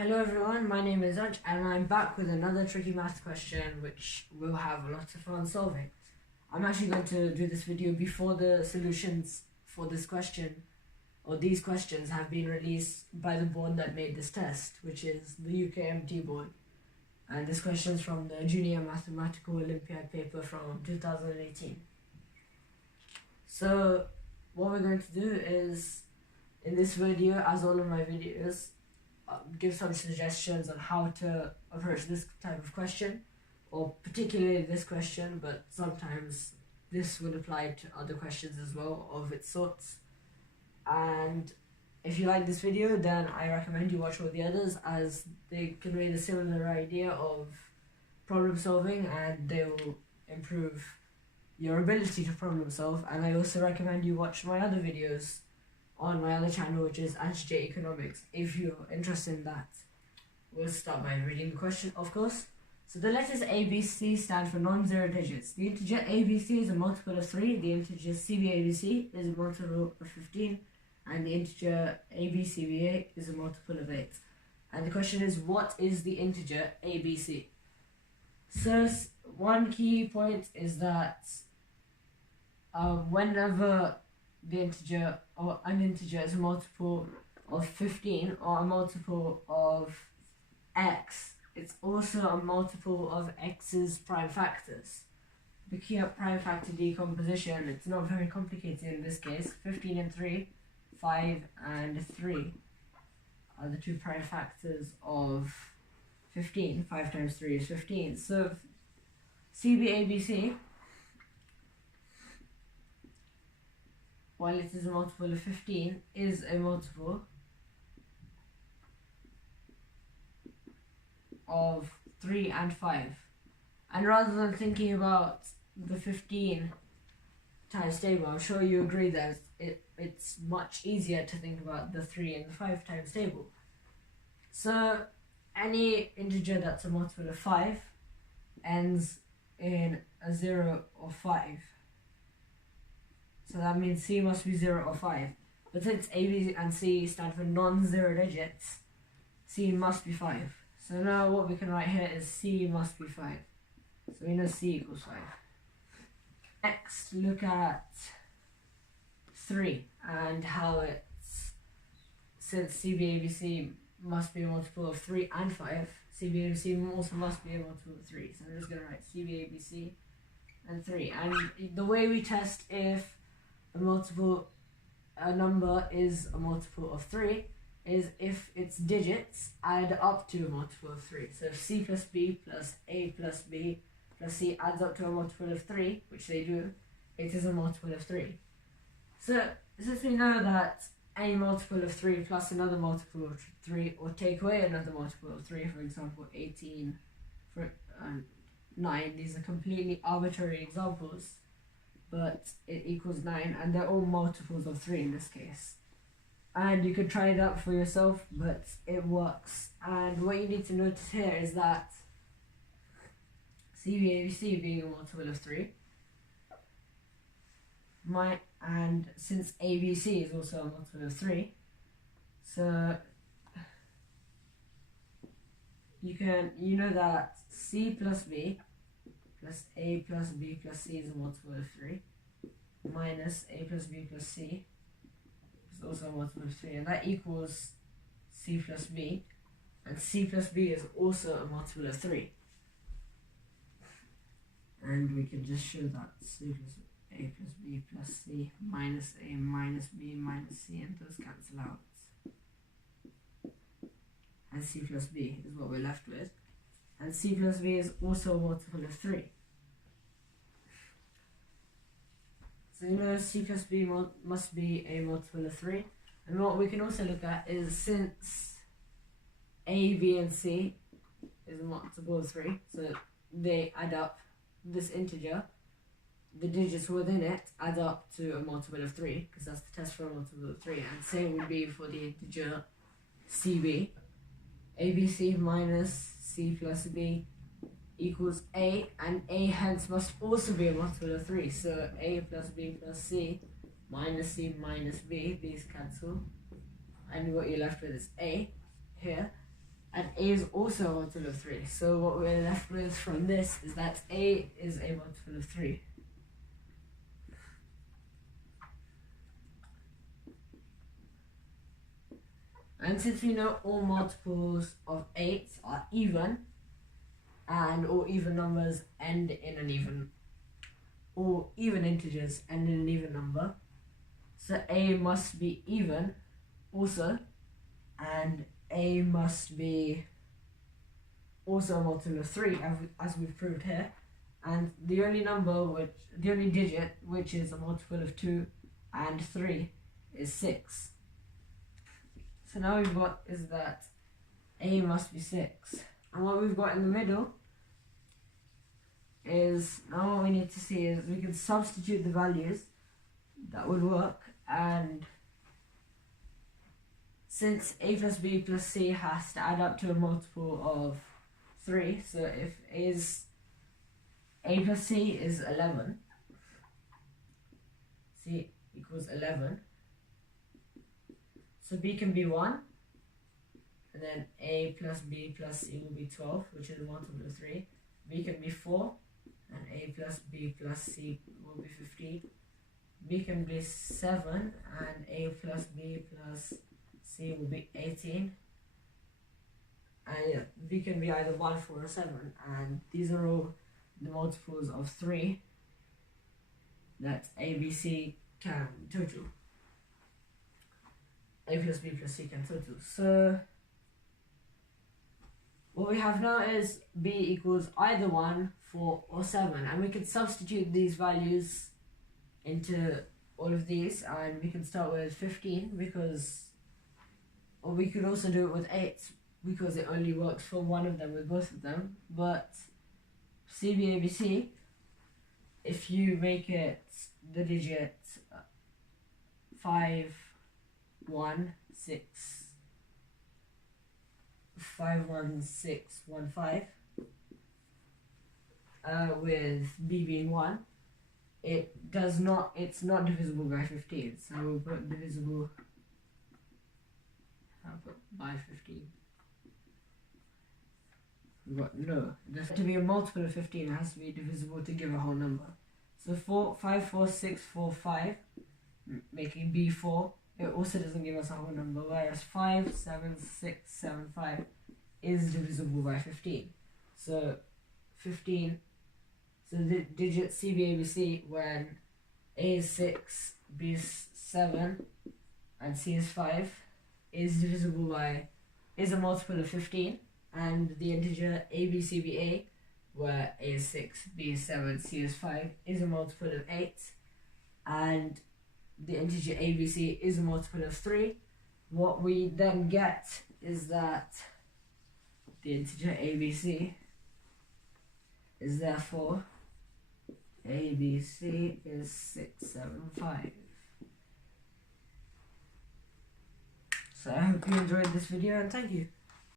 Hello everyone, my name is Ansh and I'm back with another tricky math question which we'll have lots of fun solving. I'm actually going to do this video before the solutions for this question or these questions have been released by the board that made this test, which is the UKMT board. And this question is from the Junior Mathematical Olympiad paper from 2018. So what we're going to do is, in this video, as all of my videos, give some suggestions on how to approach this type of question, or particularly this question, but sometimes this would apply to other questions as well of its sorts. And if you like this video, then I recommend you watch all the others, as they convey the similar idea of problem solving and they will improve your ability to problem solve. And I also recommend you watch my other videos on my other channel, which is Ansh Economics, if you're interested in that. We'll start by reading the question, of course. So the letters A, B, C stand for non-zero digits. The integer A, B, C is a multiple of 3, the integer C, B, A, B, C is a multiple of 15, and the integer A, B, C, B, A is a multiple of 8. And the question is, what is the integer A, B, C? So one key point is that whenever the integer or an integer is a multiple of 15 or a multiple of x, it's also a multiple of x's prime factors. Looking at prime factor decomposition, it's not very complicated in this case. 15 and 3, 5 and 3 are the two prime factors of 15. 5 times 3 is 15. So CBABC, while it is a multiple of 15, is a multiple of 3 and 5. And rather than thinking about the 15 times table, I'm sure you agree that it's much easier to think about the 3 and the 5 times table. So any integer that's a multiple of 5 ends in a 0 or 5. So that means C must be 0 or 5. But since A, B, and C stand for non-zero digits, C must be 5. So now what we can write here is C must be 5. So we know C equals 5. Next, look at 3 and how it's, since CBABC must be a multiple of 3 and 5, CBABC also must be a multiple of 3. So I'm just going to write CBABC and 3. And the way we test if a number is a multiple of 3 is if its digits add up to a multiple of 3. So if C plus B plus A plus B plus C adds up to a multiple of 3, which they do, it is a multiple of 3. So since we know that any multiple of 3 plus another multiple of 3, or take away another multiple of 3, for example 18, 9, these are completely arbitrary examples, but it equals 9, and they're all multiples of 3 in this case. And you could try it out for yourself, but it works. And what you need to notice here is that CBABC being a multiple of 3, and since ABC is also a multiple of 3, so you know that C plus B plus A plus B plus C is a multiple of 3, minus A plus B plus C is also a multiple of 3, and that equals C plus B, and C plus B is also a multiple of 3. And we can just show that C plus A plus B plus C minus A minus B minus C, and those cancel out. And C plus B is what we're left with. And C plus B is also a multiple of 3. So you know C plus B must be a multiple of 3. And what we can also look at is, since A, B, and C is a multiple of 3, so they add up, this integer, the digits within it add up to a multiple of 3, because that's the test for a multiple of 3. And same would be for the integer CB. ABC minus C plus B equals A, and A hence must also be a multiple of 3. So A plus B plus C minus C minus B, these cancel, and what you're left with is A here, A is also a multiple of 3. So what we're left with from this is that A is a multiple of 3. And since we know all multiples of 8 are even, and all even numbers end in an even, all even integers end in an even number, so A must be even also, and A must be also a multiple of 3, as we've proved here. And the only digit which is a multiple of 2 and 3 is 6. So now we've got is that A must be 6. And what we've got in the middle is, now what we need to see is we can substitute the values that would work, and since A plus B plus C has to add up to a multiple of 3, so if A plus C is 11, C equals 11, so B can be 1, and then A plus B plus C will be 12, which is a multiple of 3. B can be 4, and A plus B plus C will be 15. B can be 7, and A plus B plus C will be 18. And B can be either 1, 4, or 7, and these are all the multiples of 3 that A, B, C can total. A plus B plus C can total. So what we have now is B equals either 1, 4, or 7, and we can substitute these values into all of these, and we can start with 15 because, or we could also do it with 8 because it only works for one of them with both of them. But CBABC, if you make it the digit 5, 1, 6, 5, 1, 6, 1, 5, with B being 1, it's not divisible by 15, so we'll put divisible, I'll put by 15. We've got no, to be a multiple of 15 it has to be divisible to give a whole number. So 5, 4, 6, 4, 5, making B 4, it also doesn't give us a whole number, whereas 5, 7, 6, 7, 5 is divisible by 15. So 15, so the digit CBABC when A is 6, B is 7, and C is 5 is a multiple of 15, and the integer ABCBA where A is 6, B is 7, C is 5 is a multiple of 8, and the integer ABC is a multiple of 3. What we then get is that the integer ABC is therefore ABC is 6, 7, 5. So I hope you enjoyed this video, and thank you.